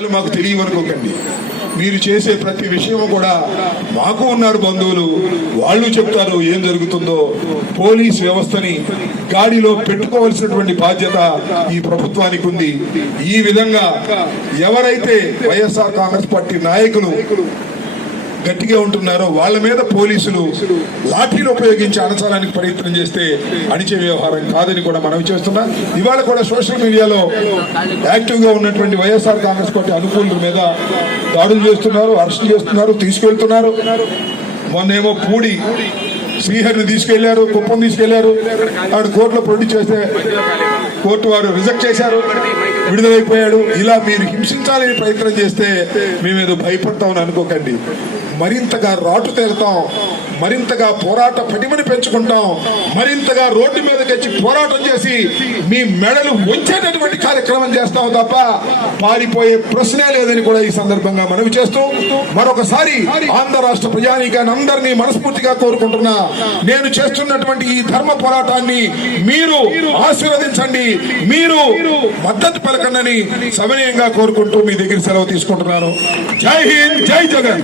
మాకు తెలియవనుకోకండి. మీరు చేసే ప్రతి విషయం కూడా మాకు ఉన్నారు బంధువులు, వాళ్ళు చెప్తారు ఏం జరుగుతుందో. పోలీస్ వ్యవస్థని గాడిలో పెట్టుకోవాల్సినటువంటి బాధ్యత ఈ ప్రభుత్వానికి ఉంది. ఈ విధంగా ఎవరైతే వైఎస్ఆర్ కాంగ్రెస్ పార్టీ నాయకులు గట్టిగా ఉంటున్నారో వాళ్ళ మీద పోలీసులు లాఠీలు ఉపయోగించి అణచాడానికి ప్రయత్నం చేస్తే అణిచే వ్యవహారం కాదని కూడా మనవి చేస్తున్నా. ఇవాళ కూడా సోషల్ మీడియాలో యాక్టివ్ గా ఉన్నటువంటి వైఎస్ఆర్ కాంగ్రెస్ పార్టీ అనుకూలుల మీద దాడులు చేస్తున్నారు, అరెస్టులు చేస్తున్నారు, తీసుకెళ్తున్నారు. మొన్నేమో పూడి శ్రీహరిని తీసుకెళ్లారు, కుప్పం తీసుకెళ్లారు. ఆవిడ కోర్టులో ప్రొడ్యూస్ చేస్తే కోర్టు వారు రిజెక్ట్ చేశారు, విడుదలైపోయాడు. ఇలా మీరు హింసించాలని ప్రయత్నం చేస్తే మేమేదో భయపడతామని అనుకోకండి. మరింతగా రాటు తేలుతాం, మరింతగా పోరాట పటిమని పెంచుకుంటాం, మరింతగా రోడ్డు మీదకి వచ్చి పోరాటం చేసి మీ మెడలు వంచేటటువంటి కార్యక్రమం చేస్తాం తప్ప పారిపోయే ప్రశ్నే లేదని కూడా ఈ సందర్భంగా మనవి చేస్తూ మరొకసారి ఆంధ్ర రాష్ట్ర ప్రజానీకాన్ని అందరినీ మనస్ఫూర్తిగా కోరుకుంటున్నా. నేను చేస్తున్నటువంటి ఈ ధర్మ పోరాటాన్ని మీరు ఆశీర్వదించండి, మీరు మద్దతు పలకండి సవినయంగా కోరుకుంటూ మీ దగ్గర సెలవు తీసుకుంటున్నాను. జై హింద్, జై జగన్.